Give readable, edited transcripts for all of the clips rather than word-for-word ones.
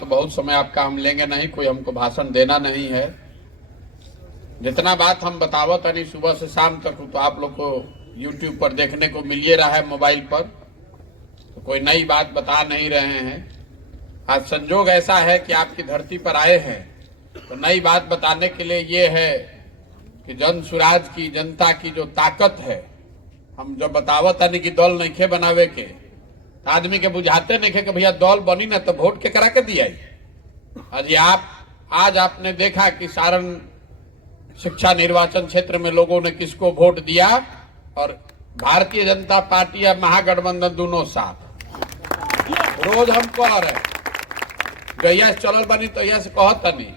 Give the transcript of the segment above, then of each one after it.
तो बहुत समय आपका हम लेंगे नहीं, कोई हमको भाषण देना नहीं है। जितना बात हम बतावत नहीं सुबह से शाम तक तो आप लोग को YouTube पर देखने को मिल रहा है, मोबाइल पर, तो कोई नई बात बता नहीं रहे हैं। आज संजोग ऐसा है कि आपकी धरती पर आए हैं तो नई बात बताने के लिए ये है कि जन सुराज की, जनता की जो ताकत है, हम जब बतावत नहीं कि दल नहीं खे बनावे के, आदमी के बुझाते नहीं खे कि भैया दल बनी ना तो वोट के करा के दिया। आज आपने देखा कि सारण शिक्षा निर्वाचन क्षेत्र में लोगों ने किसको वोट दिया, और भारतीय जनता पार्टी या महागठबंधन दोनों साथ। रोज हम कह रहे गैया चलल बनी तो यह से कहता नहीं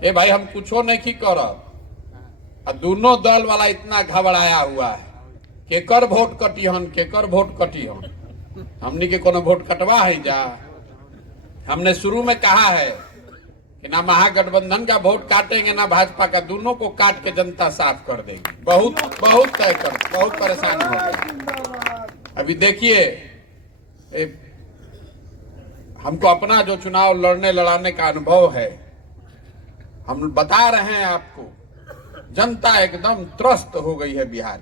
ए भाई हम कुछो नहीं करब, दोनों दल वाला इतना घबराया हुआ है, केकर वोट कटिहन, केकर वोट कटिहन। हमनी के कोनो वोट कटवा है जा। हमने शुरू में कहा है कि ना महागठबंधन का वोट काटेंगे ना भाजपा का, दोनों को काट के जनता साफ कर देगी। बहुत तय कर, बहुत परेशान हो गए। अभी देखिए हमको अपना जो चुनाव लड़ने लड़ाने का अनुभव है, हम बता रहे हैं आपको, जनता एकदम त्रस्त हो गई है। बिहार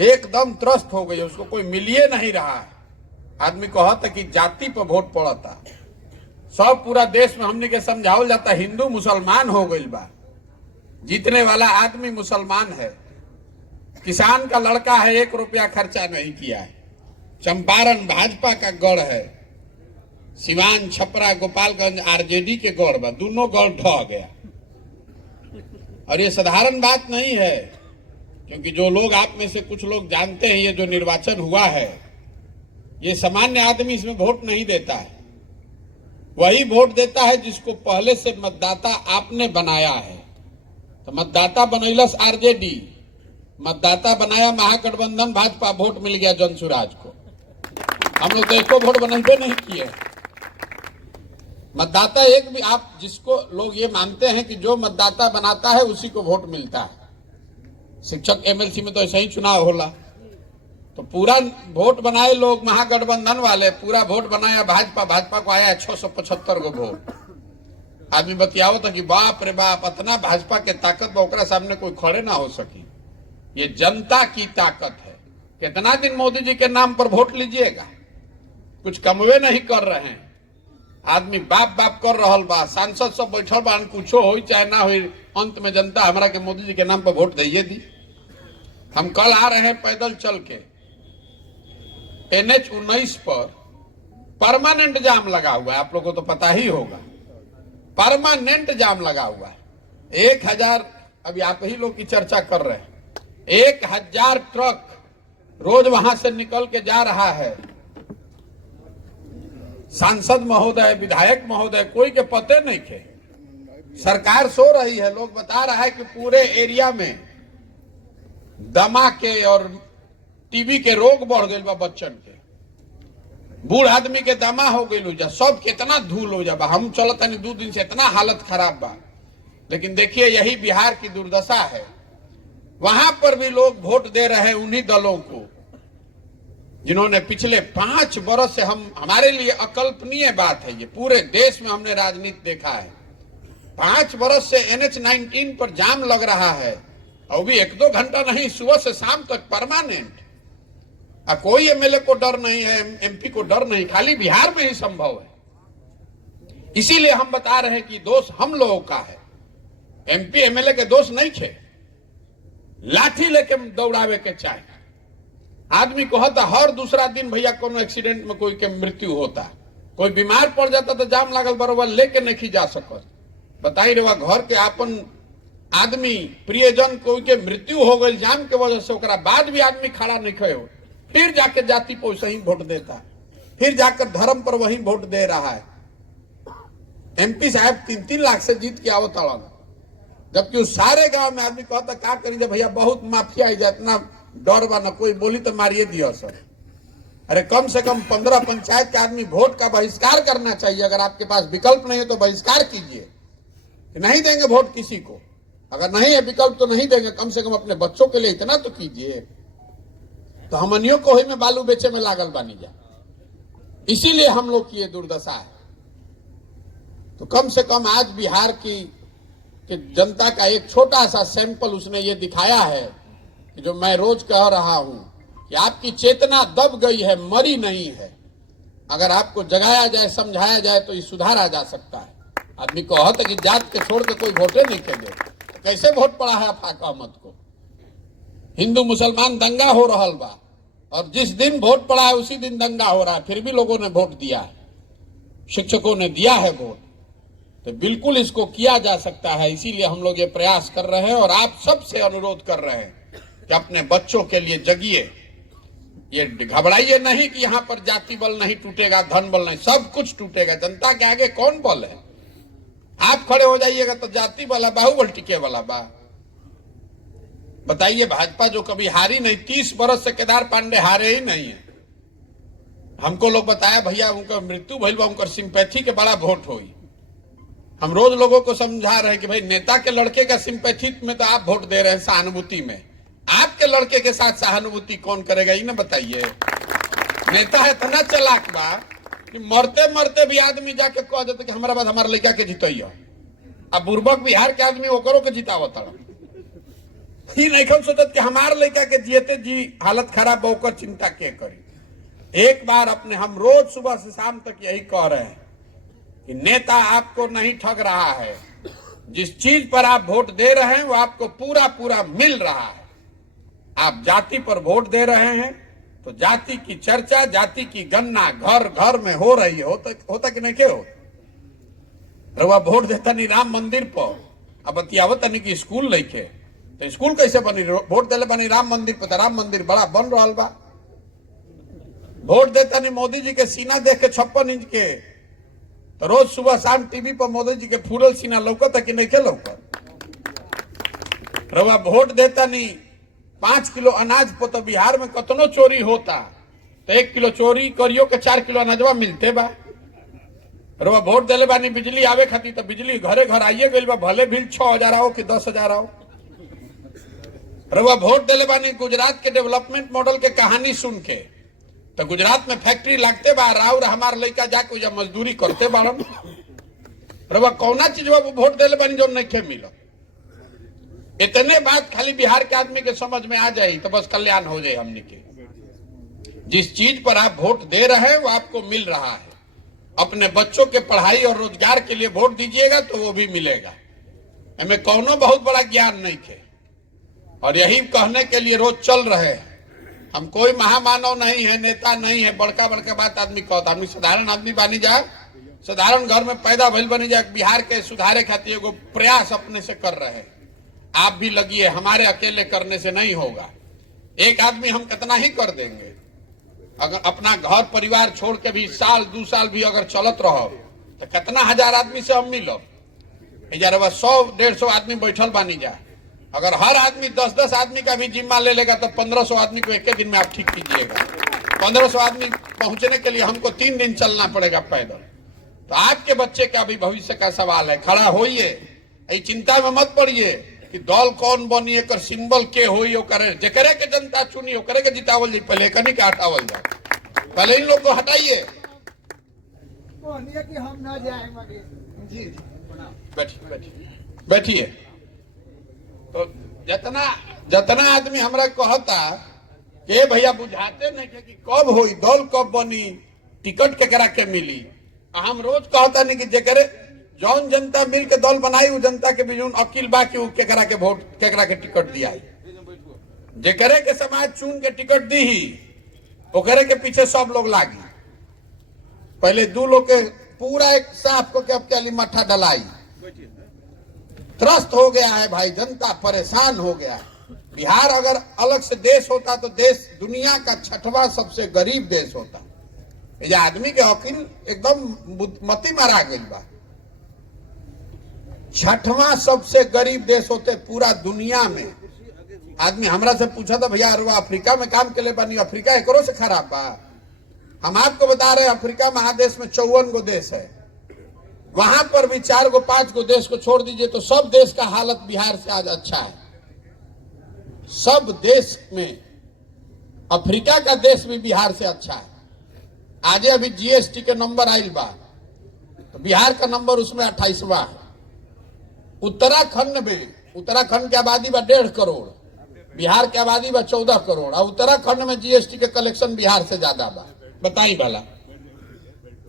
एकदम त्रस्त हो गई है, उसको कोई मिलिए नहीं रहा है। आदमी कहता कि जाति पर वोट पड़ता, सब पूरा देश में हमने के समझावल जाता हिंदू मुसलमान हो गई बा। जीतने वाला आदमी मुसलमान है, किसान का लड़का है, 1 रुपया खर्चा नहीं किया है। चंपारण भाजपा का गढ़ है, सिवान छपरा गोपालगंज आरजेडी के गढ़ बा, दोनों गढ़ ढह गया। और ये साधारण बात नहीं है, क्योंकि जो लोग आप में से कुछ लोग जानते हैं, ये जो निर्वाचन हुआ है, ये सामान्य आदमी इसमें वोट नहीं देता है। वही वोट देता है जिसको पहले से मतदाता आपने बनाया है। तो मतदाता बनैलस आरजेडी, मतदाता बनाया महागठबंधन भाजपा, वोट मिल गया जनसुराज को। हम लोग तो एको वोट बनबे नहीं किए। मतदाता एक भी, आप जिसको लोग ये मानते हैं कि जो मतदाता बनाता है उसी को वोट मिलता है। शिक्षक एमएलसी में तो ऐसा ही चुनाव होला, तो पूरा वोट बनाए लोग महागठबंधन वाले, पूरा वोट बनाया भाजपा, भाजपा को आया 675 गो वोट। आदमी बतियाओ था कि बाप रे बाप, इतना भाजपा के ताकत ओकरा सामने कोई खड़े ना हो सकी। ये जनता की ताकत है। कितना दिन मोदी जी के नाम पर वोट लीजिएगा, कुछ कमवे नहीं कर रहे हैं। आदमी बाप बाप कर रहा बा, सांसद सब बैठल बा, कुछो हो चाहे ना हो, अंत में जनता हमारा के मोदी जी के नाम पर वोट दे दी। हम कल आ रहे हैं पैदल चल के, NH-19 पर परमानेंट जाम लगा हुआ है, आप लोगों को तो पता ही होगा, परमानेंट जाम लगा हुआ है। 1000, अभी आप ही लोग की चर्चा कर रहे हैं, 1000 ट्रक रोज वहां से निकल के जा रहा है। सांसद महोदय, विधायक महोदय, कोई के पते नहीं थे। सरकार सो रही है। लोग बता रहा है कि पूरे एरिया में दमा के और टीबी के रोग बढ़ गए बा, बच्चन के, बूढ़ आदमी के दमा हो गई जा, सब कितना धूल हो जा। हम चलता नहीं 2 दिन से, इतना हालत खराब बा। लेकिन देखिए यही बिहार की दुर्दशा है। वहां पर भी लोग वोट दे रहे हैं उन्हीं दलों को जिन्होंने पिछले 5 वर्ष से, हमारे लिए अकल्पनीय बात है ये, पूरे देश में हमने राजनीति देखा है। 5 वर्ष से NH-19 पर जाम लग रहा है, और भी 1-2 घंटा नहीं, सुबह से शाम तक परमानेंट। कोई एमएलए को डर नहीं है, एमपी को डर नहीं, खाली बिहार में ही संभव है। इसीलिए हम बता रहे हैं कि दोष हम लोगों का है, एमपी एमएलए के दोष नहीं थे। लाठी लेके दौड़ावे के चाहे। आदमी को होता हर दूसरा दिन भैया कोनो एक्सीडेंट में कोई के मृत्यु होता, कोई बीमार पड़ जाता तो जाम लागल बरोबर लेके नहीं जा सकत। बताई रहा घर के आपन आदमी प्रियजन कोई के मृत्यु हो गई जाम के वजह से, ओकरा बाद भी आदमी खड़ा नहीं खड़े हो, फिर जाके जाति पर वही वोट देता है, फिर जाकर धर्म पर वही वोट दे रहा है। एमपी साहब 3-3 लाख से जीत के आवत अड़न, जबकि उस सारे गांव में आदमी कहता क्या करी भैया, बहुत माफिया है, इतना डर बा, ना कोई बोली तो मारिए दिया सर। अरे कम से कम 15 पंचायत के आदमी वोट का बहिष्कार करना चाहिए। अगर आपके पास विकल्प नहीं है तो बहिष्कार कीजिए, नहीं देंगे वोट किसी को। अगर नहीं है विकल्प तो नहीं देंगे, कम से कम अपने बच्चों के लिए इतना तो कीजिए। तो हमनियों को ही में बालू बेचे में लागल बानी जा। इसीलिए हम लोग की ये दुर्दशा है। तो कम से कम आज बिहार की जनता का एक छोटा सा सैंपल उसने ये दिखाया है कि जो मैं रोज कह रहा हूं कि आपकी चेतना दब गई है, मरी नहीं है। अगर आपको जगाया जाए, समझाया जाए तो ये सुधारा जा सकता है। आदमी कहत है कि जात के छोड़ के कोई वोटे नहीं के दे, तो कैसे वोट पड़ा है आफाक अहमद को? हिंदू मुसलमान दंगा हो रहा बा और जिस दिन वोट पड़ा है उसी दिन दंगा हो रहा है, फिर भी लोगों ने वोट दिया है, शिक्षकों ने दिया है वोट। तो बिल्कुल इसको किया जा सकता है। इसीलिए हम लोग ये प्रयास कर रहे हैं और आप सबसे अनुरोध कर रहे हैं कि अपने बच्चों के लिए जगिए। ये घबराइए नहीं कि यहां पर जाति बल नहीं टूटेगा, धन बल नहीं, सब कुछ टूटेगा। जनता के आगे कौन बल है? आप खड़े हो जाइएगा तो जाति वाला बाहुबल टिके वाला बा। बताइए, भाजपा जो कभी हारी नहीं, 30 बरस से केदार पांडे हारे ही नहीं है। हमको लोग बताया भैया उनका मृत्यु भइल बा, उनकर सिंपैथी के बड़ा वोट होई। हम रोज लोगों को समझा रहे हैं कि भाई नेता के लड़के का सिंपैथी में तो आप वोट दे रहे हैं, सहानुभूति में। आपके लड़के के साथ सहानुभूति कौन करेगा ये ना बताइए। नेता है इतना चालाक बा कि मरते मरते भी आदमी जाके कह देते कि हमारा बाद हमारा लड़का के जितैया। अब बुर्बक बिहार के आदमी ओकरों के जितावत ही नहीं सोचत कि हमारे लड़का के जियते जी हालत खराब होकर चिंता के करी। एक बार अपने हम रोज सुबह से शाम तक यही कह रहे हैं कि नेता आपको नहीं ठग रहा है। जिस चीज पर आप वोट दे रहे हैं वो आपको पूरा पूरा मिल रहा है। आप जाति पर वोट दे रहे हैं तो जाति की चर्चा, जाति की गणना घर घर में हो रही है। होता कि नहीं के हो? रउआ वोट देता नहीं राम मंदिर पर, अब बतियावत नहीं कि स्कूल लेके, तो स्कूल कैसे बनी? वोट दिले बनी राम मंदिर पर, राम मंदिर बड़ा बन रहा बा। वोट देता नहीं मोदी जी के सीना देख के 56 इंच के, तो रोज सुबह शाम टीवी पर मोदी जी के फूलल सीना लौकत है कि नहीं के लौकत? रउआ वोट देता नहीं 5 किलो अनाज पर, तो बिहार में कतनो चोरी होता तो 1 किलो चोरी करियो के 4 किलो अनाजवा मिलते बा। रउआ वोट दिले बानी बिजली आवे खातिर, तो बिजली घरे घर आइए गई बा, भले बिल 6,000 आओ कि 10,000 आओ। रउआ वोट दिले बानी गुजरात के डेवलपमेंट मॉडल के कहानी सुन के, तो गुजरात में फैक्ट्री लगते बा, राउर हमार लड़का जाके या मजदूरी करते बाड़न। रउआ कौना चीज वोट दिले बानी जो नहीं खे मिलो? इतने बात खाली बिहार के आदमी के समझ में आ जाए तो बस कल्याण हो जाए हमने के। जिस चीज पर आप वोट दे रहे हैं वो आपको मिल रहा है। अपने बच्चों के पढ़ाई और रोजगार के लिए वोट दीजिएगा तो वो भी मिलेगा। हमें कौनो बहुत बड़ा ज्ञान नहीं थे और यही कहने के लिए रोज चल रहे हैं। हम कोई महामानव नहीं है, नेता नहीं है, बड़का बड़का बात आदमी कहता। आदमी साधारण आदमी बनी जाए, साधारण घर में पैदा भइल बनी जाए। बिहार के सुधारे खातिर एगो प्रयास अपने से कर रहे हैं। आप भी लगिए, हमारे अकेले करने से नहीं होगा। एक आदमी हम कितना ही कर देंगे। अगर अपना घर परिवार छोड़ के भी साल 2 साल भी अगर चलत रहो तो कितना हजार आदमी से हम मिलो। 100-150 आदमी बैठल बानी जाए। अगर हर आदमी 10-10 आदमी का भी जिम्मा ले लेगा तो 1500 आदमी को एक दिन में आप ठीक कीजिएगा। 1500 आदमी पहुंचने के लिए हमको 3 दिन चलना पड़ेगा पैदल। तो आपके बच्चे का भी भविष्य का सवाल है। खड़ा होइए, चिंता में मत पड़िए कि दल कौन बनी, एक सिंबल के होई, जेकरे के जनता चुनी ओकरे के जितावल जाए। पहले कनी के हटावल जाए, पहले इन लोग को हटाइए। कि हम ना जाएंगे। जी बैठिए। तो जितना आदमी हमरा कहता के भैया बुझाते नहीं कि कब होई, दल कब बनी, टिकट केकरा के मिली। हम रोज कहता नहीं कि जेकरे जौन जनता मिल के दल बनाई वो जनता के बीच अकील बा कि केकरा के वोट, केकरा के टिकट दिया। जेकरे के समाज चुन के टिकट दी ही ओकरे के पीछे सब लोग लागी। पहले 2 लोग के पूरा एक साफ को के अब के मट्ठा डलाई। त्रस्त हो गया है भाई, जनता परेशान हो गया है। बिहार अगर अलग से देश होता तो देश दुनिया का 6वां सबसे गरीब देश होता। ये आदमी के अकील एकदम मती मारा गई बा। 6वां सबसे गरीब देश होते पूरा दुनिया में। आदमी हमरा से पूछा था भैया अरे अफ्रीका में काम के लिए बनी, अफ्रीका एकरो से खराब बा? हम आपको बता रहे हैं अफ्रीका महादेश में 54 गो देश है। वहां पर भी 4 गो 5 गो देश को छोड़ दीजिए तो सब देश का हालत बिहार से आज अच्छा है। सब देश में अफ्रीका का देश भी बिहार से अच्छा है। आजे अभी जीएसटी के नंबर आइल बा, तो बिहार का नंबर उसमें 28वां है। उत्तराखंड की आबादी बा 1.5 करोड़, बिहार की आबादी बा 14 करोड़, और उत्तराखंड में जीएसटी के कलेक्शन बिहार से ज्यादा बा। बताई भला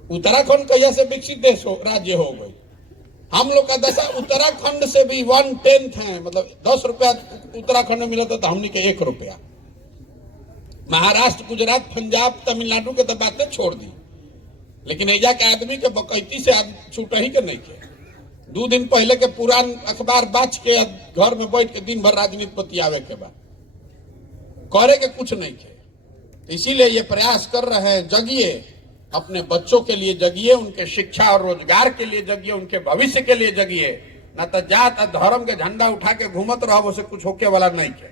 उत्तराखंड कहिया से विकसित देश राज्य हो गई? हम लोग का दशा उत्तराखंड से भी 1/10 है, मतलब 10 रुपया उत्तराखंड में मिला तो हमने के 1 रुपया। महाराष्ट्र, गुजरात, पंजाब, तमिलनाडु के तो बातें छोड़ दी, लेकिन एजा के आदमी के बकैती से छूट ही के नहीं के। 2 दिन पहले के पुरान अखबार बाच के घर में बैठ के दिन भर राजनीति बतियावे के बाद करे के कुछ नहीं के। तो इसीलिए ये प्रयास कर रहे हैं, जगिए, अपने बच्चों के लिए जगिए, उनके शिक्षा और रोजगार के लिए जगिए, उनके भविष्य के लिए जगिए। न तो जात धर्म के झंडा उठा के घूमत रहो, उसे कुछ होके वाला नहीं के।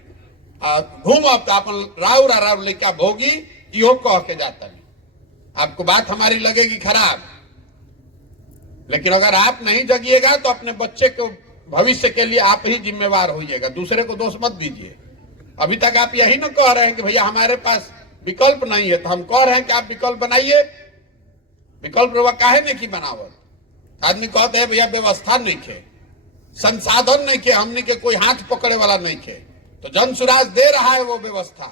घूम तो अपन राव लेके भोगी यो कह के जाता नहीं। आपको बात हमारी लगेगी खराब, लेकिन अगर आप नहीं जगिएगा तो अपने बच्चे को भविष्य के लिए आप ही जिम्मेवार होइएगा, दूसरे को दोष मत दीजिए। अभी तक आप यही ना कह रहे हैं कि भैया हमारे पास विकल्प नहीं है, तो हम कह रहे हैं कि आप विकल्प बनाइए। विकल्प काहे नहीं की बनावत? आदमी कहते हैं भैया व्यवस्था नहीं खे, संसाधन नहीं खे, हमने के कोई हाथ पकड़े वाला नहीं खे। तो जन सुराज दे रहा है वो व्यवस्था,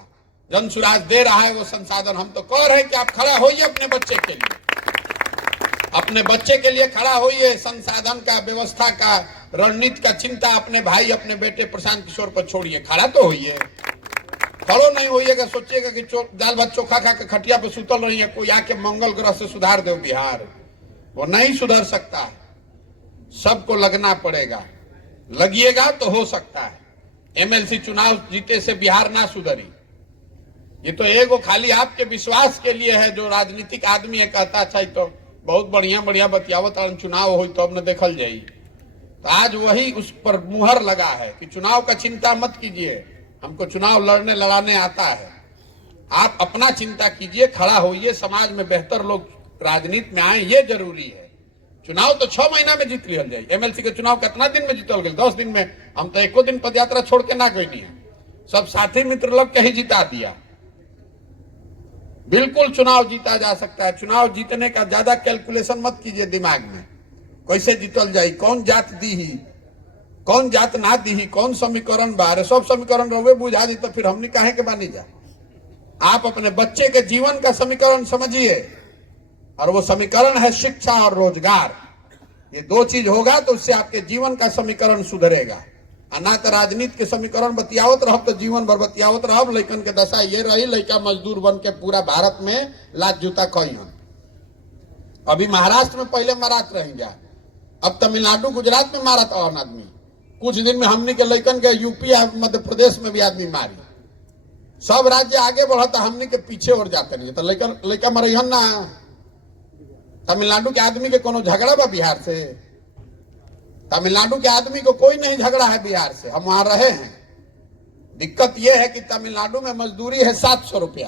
जन सुराज दे रहा है वो संसाधन। हम तो कह रहे हैं कि आप खड़ा होइए अपने बच्चे के लिए, अपने बच्चे के लिए खड़ा होइए। संसाधन का, व्यवस्था का, रणनीति का चिंता अपने भाई, अपने बेटे प्रशांत किशोर पर छोड़िए, खड़ा तो होइए। खड़ो नहीं होइएगा, सोचिएगा कि दाल भात चोखा खा के खटिया पे सुतल रही है, कोई आके मंगल ग्रह से सुधार दो बिहार। वो नहीं सुधर सकता, सबको लगना पड़ेगा। लगिएगा तो हो सकता है। एमएलसी चुनाव जीते से बिहार ना सुधरी। ये तो एगो खाली आपके विश्वास के लिए है। जो राजनीतिक आदमी है कहता अच्छा तो बहुत बढ़िया बतियावत चुनाव हो तो अब न देखल जाई। तो आज वही उस पर मुहर लगा है कि चुनाव का चिंता मत कीजिए, हमको चुनाव लड़ने लड़ाने आता है। आप अपना चिंता कीजिए, खड़ा होइए, समाज में बेहतर लोग राजनीति में आए, ये जरूरी है। चुनाव तो 6 महीना में जीत लिया जाए। एमएलसी के चुनाव कितना दिन में जीतल गए? 10 दिन में। हम तो एको दिन पदयात्रा छोड़ के ना गई नहीं है, सब साथी मित्र लग के ही जिता दिया। बिल्कुल चुनाव जीता जा सकता है। चुनाव जीतने का ज्यादा कैलकुलेशन मत कीजिए दिमाग में, कैसे जीतल जाए, कौन जात दी ही, कौन जात ना दी ही, कौन समीकरण बारे, सब समीकरण रहे बुझा दी तो फिर हमने काहे के बानी जा। आप अपने बच्चे के जीवन का समीकरण समझिए, और वो समीकरण है शिक्षा और रोजगार। ये 2 चीज होगा तो उससे आपके जीवन का समीकरण सुधरेगा। ना तो राजनीति के समीकरण बतियावत रहब तो जीवन भर बतियावत रहब। लइकन के दशा ये रही, लइका मजदूर बन के पूरा भारत में लात जूता कहियन। अभी महाराष्ट्र में पहले मारत रह गया, अब तमिलनाडु गुजरात में मारत और आदमी। कुछ दिन में हमने के लइकन के यूपी मध्य प्रदेश में भी आदमी मारी। सब राज्य आगे बढ़ता, हमने के पीछे और जाते नहीं। तो लइका मरहन ना। तमिलनाडु के आदमी के कोनो झगड़ा बा बिहार से? तमिलनाडु के आदमी को कोई नहीं झगड़ा है बिहार से, हम वहां रहे हैं। दिक्कत यह है कि तमिलनाडु में मजदूरी है 700 रुपया।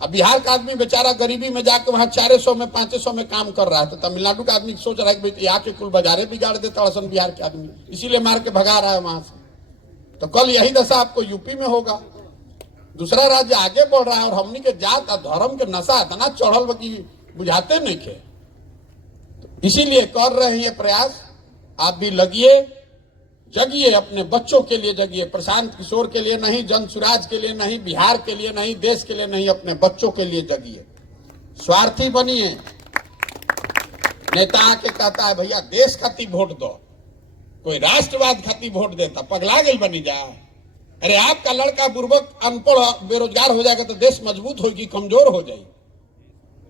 अब बिहार का आदमी बेचारा गरीबी में जाकर वहां 400 में 500 में काम कर रहा है। तो तमिलनाडु का आदमी सोच रहा है कि यहाँ के कुल बाजारे बिगाड़ देता असन बिहार के आदमी, इसीलिए मार के भगा रहा है वहां से। तो कल यही दशा आपको यूपी में होगा। दूसरा राज्य आगे बढ़ रहा है और हमनी के जात और धर्म के नशा इतना चढ़ल की बुझाते नहीं थे। इसीलिए कर रहे हैं ये प्रयास। आप भी लगिए, जगिए, अपने बच्चों के लिए जगिए। प्रशांत किशोर के लिए नहीं, जन सुराज के लिए नहीं, बिहार के लिए नहीं, देश के लिए नहीं, अपने बच्चों के लिए जगिए। स्वार्थी बनिए। नेता आके कहता है भैया देश खातिर वोट दो, कोई राष्ट्रवाद खातिर वोट देता, पगला गई बनी जा। अरे आपका लड़का बुर्बक अनपढ़ बेरोजगार हो जाएगा तो देश मजबूत होगी, कमजोर हो जाएगी।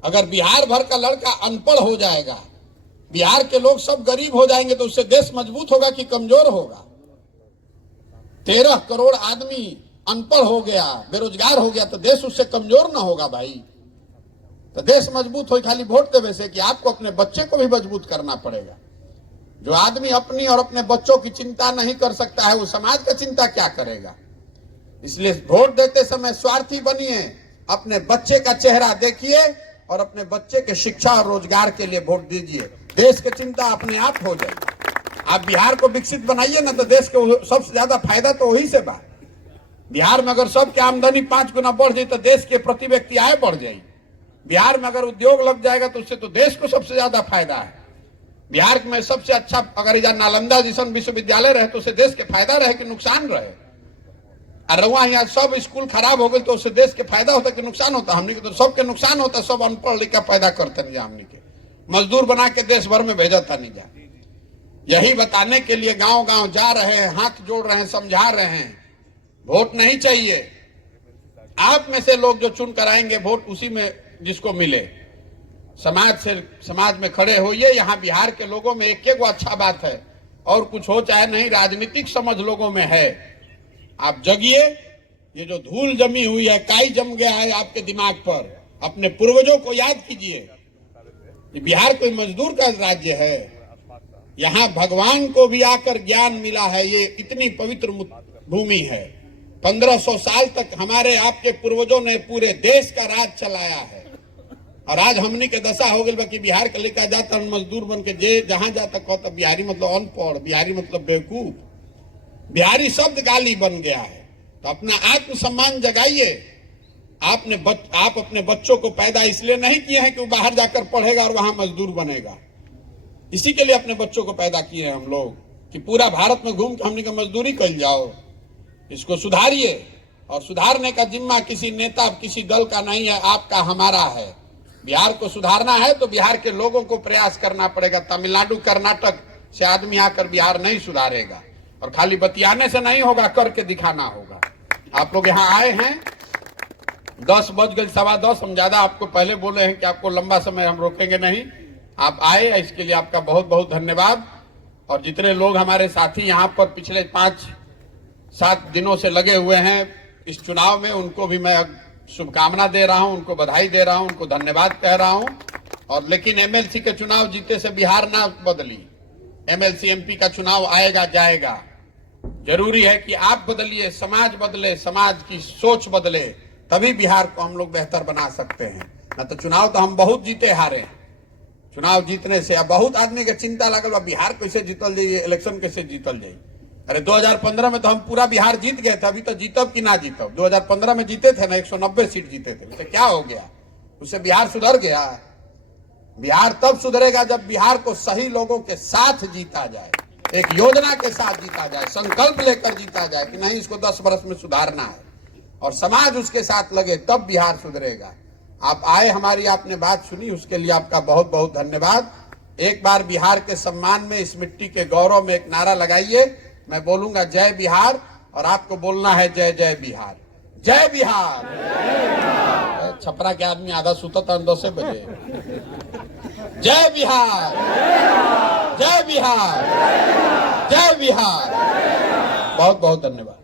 अगर बिहार भर का लड़का अनपढ़ हो जाएगा, बिहार के लोग सब गरीब हो जाएंगे तो उससे देश मजबूत होगा कि कमजोर होगा? 13 करोड़ आदमी अनपढ़ हो गया, बेरोजगार हो गया तो देश उससे कमजोर ना होगा भाई। तो देश मजबूत हो खाली वोट देने से कि आपको अपने बच्चे को भी मजबूत करना पड़ेगा। जो आदमी अपनी और अपने बच्चों की चिंता नहीं कर सकता है वो समाज का चिंता क्या करेगा? इसलिए वोट देते समय स्वार्थी बनिए, अपने बच्चे का चेहरा देखिए और अपने बच्चे के शिक्षा और रोजगार के लिए वोट दीजिए। देश की चिंता अपने आप हो जाएगी। आप बिहार को विकसित बनाइए ना तो देश को सबसे ज्यादा फायदा तो वही से बा। बिहार में अगर सबकी आमदनी 5 गुना बढ़ जाए तो देश के प्रति व्यक्ति आय बढ़ जाए। बिहार में अगर उद्योग लग जाएगा तो उससे तो देश को सबसे ज्यादा फायदा है। बिहार में सबसे अच्छा अगर इधर नालंदा जैसा विश्वविद्यालय रहे तो उससे देश के फायदा रहे कि नुकसान रहे। और वहां यहाँ सब स्कूल खराब हो गए तो उससे देश के फायदा होता कि नुकसान होता? हमने के तो सबके नुकसान होता। सब अनपढ़ लिखा पैदा करते नहीं, हमने के मजदूर बना के देश भर में भेजता नहीं जा। यही बताने के लिए गांव गांव जा रहे हैं, हाथ जोड़ रहे हैं, समझा रहे हैं। वोट नहीं चाहिए, आप में से लोग जो चुन कर आएंगे वोट उसी में जिसको मिले। समाज में खड़े होइए। यहाँ बिहार के लोगों में एक एक अच्छा बात है, और कुछ हो चाहे नहीं, राजनीतिक समझ लोगों में है। आप जगिए। ये जो धूल जमी हुई है, काई जम गया है आपके दिमाग पर, अपने पूर्वजों को याद कीजिए। बिहार कोई मजदूर का राज्य है। यहाँ भगवान को भी आकर ज्ञान मिला है। ये इतनी पवित्र भूमि है। 1500 साल तक हमारे आपके पूर्वजों ने पूरे देश का राज चलाया है। और आज हमने के दशा हो गई कि बिहार के लेकर जाता मजदूर बन के जे जहां जाता कहता बिहारी मतलब अनपढ़, बिहारी मतलब बेवकूफ, बिहारी शब्द गाली बन गया है। तो अपना आत्मसम्मान जगाइए। आप अपने बच्चों को पैदा इसलिए नहीं किए हैं कि वो बाहर जाकर पढ़ेगा और वहां मजदूर बनेगा। इसी के लिए अपने बच्चों को पैदा किए हैं हम लोग कि पूरा भारत में घूम के हमने का मजदूरी कर जाओ। इसको सुधारिए। और सुधारने का जिम्मा किसी नेता किसी दल का नहीं है, आपका हमारा है। बिहार को सुधारना है तो बिहार के लोगों को प्रयास करना पड़ेगा। तमिलनाडु कर्नाटक से आदमी आकर बिहार नहीं सुधारेगा। और खाली बतियाने से नहीं होगा, करके दिखाना होगा। आप लोग यहाँ आए हैं, 10 बज गए, 10:15। हम ज्यादा आपको पहले बोले हैं कि आपको लंबा समय हम रोकेंगे नहीं। आप आए, इसके लिए आपका बहुत बहुत धन्यवाद। और जितने लोग हमारे साथी यहाँ पर पिछले 5-7 दिनों से लगे हुए हैं इस चुनाव में, उनको भी मैं शुभकामना दे रहा हूं, उनको बधाई दे रहा हूं, उनको धन्यवाद कह रहा हूं। और लेकिन एमएलसी के चुनाव जीते से बिहार ना बदली। एमएलसी एमपी का चुनाव आएगा जाएगा। जरूरी है कि आप बदलिए, समाज बदले, समाज की सोच बदले, तभी बिहार को हम लोग बेहतर बना सकते हैं। न तो चुनाव तो हम बहुत जीते हारे। चुनाव जीतने से अब बहुत आदमी के चिंता लगल बा बिहार कैसे जीतल जाइए, इलेक्शन कैसे जीतल जाइए। अरे 2015 में तो हम पूरा बिहार जीत गए थे। अभी तो जीतब कि ना जीतब। 2015 में जीते थे ना, 190 सीट जीते थे। तो क्या हो गया? उससे बिहार सुधर गया? बिहार तब सुधरेगा जब बिहार को सही लोगों के साथ जीता जाए, एक योजना के साथ जीता जाए, संकल्प लेकर जीता जाए कि नहीं इसको 10 वर्ष में सुधारना है, और समाज उसके साथ लगे, तब बिहार सुधरेगा। आप आए, हमारी आपने बात सुनी, उसके लिए आपका बहुत बहुत धन्यवाद। एक बार बिहार के सम्मान में, इस मिट्टी के गौरव में एक नारा लगाइए। मैं बोलूंगा जय बिहार, और आपको बोलना है जय जय बिहार। जय बिहार। छपरा के आदमी आधा सुता था 10 बजे। जय बिहार, जय बिहार, जय बिहार। बहुत बहुत धन्यवाद।